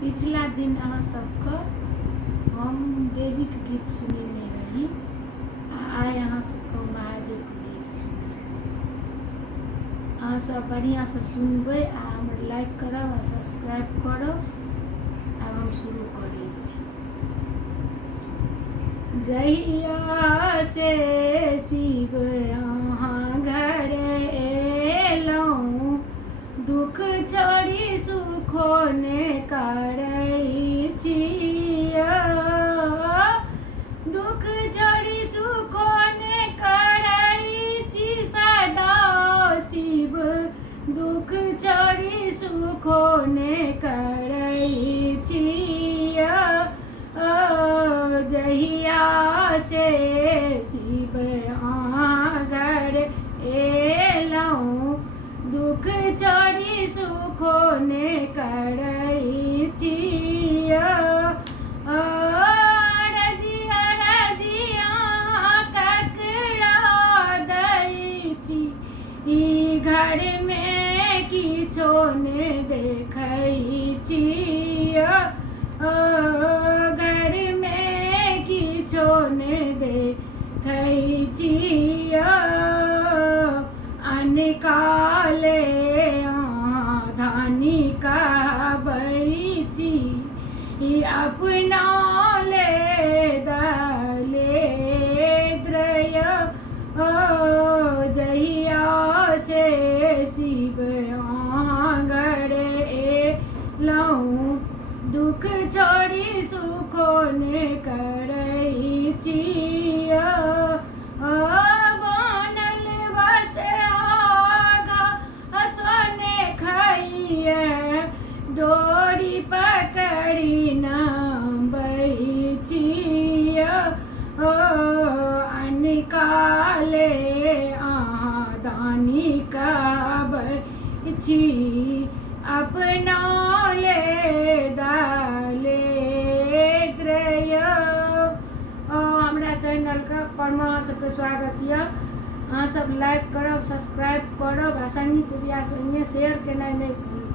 पिछला दिन अहाँ सबके हम देवीक गीत सुनेने रही आइ अहाँ सबके महादेवके गीत सुनबै। अहाँ सब बढ़िया से सुनबै आ हमर लाइक करब आ सब्सक्राइब करब। आब हम शुरू करै छी। जहिया से शिव अहाँ घर एलहुँ दुख छोड़ी सुखो ने करै छियै। दुख छोड़ी सुखो ने करै छी सदा शिव। दुख छोड़ी सुखो ने करै छियै। जहिया से शिव अहाँ घर एलहुँ दुख छोड़ी सुखो ने करै छियै। घर में किछो ने देखै छियै। घर में किछो ने देखै छियै। अनकाले धानी कहबै छी अपना ले दलेद्रय। जहिया से शिव अहाँ घर एलहुँ दुख छोड़ी सुखो ने करै छियै। बनल बस सोने खाइए डोरी पकड़ी नबै छियै। अनकाले अहाँ दानी कहबै छी अपना ले दलेद्रय। हमरा चैनलके पर अहाँ सबके स्वागत यऽ। अहाँ सब लाइक करब सब्सक्राइब करब आ संगीत बियाह संगे शेयर केनाइ नहि भूलब।